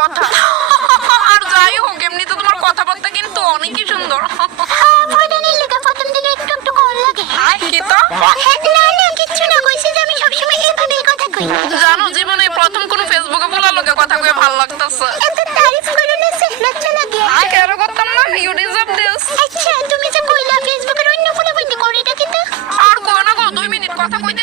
কথা। আর যাই হোক, এমনি তো তোমার কথাবার্তা কিন্তু অনেকই সুন্দর। ফোনের লেগে প্রথম দিকে একটু একটু কল লাগে। কি তো? না না কিচ্ছু না, কইছি যে আমি সবসময় এভাবেই কথা কই। জানো, জীবনে প্রথম কোন ফেসবুকে বলার লোকে কথা কয়ে ভালো লাগতেছে। এত তারিফ করে না সে লজ্জা লাগে। কেন করতাম না? You deserve this. আচ্ছা তুমি যে কইলা ফেসবুকের অন্য ফোনে বইতে করে এটা কিন্তু আর কো না গো, 2 মিনিট কথা কইতে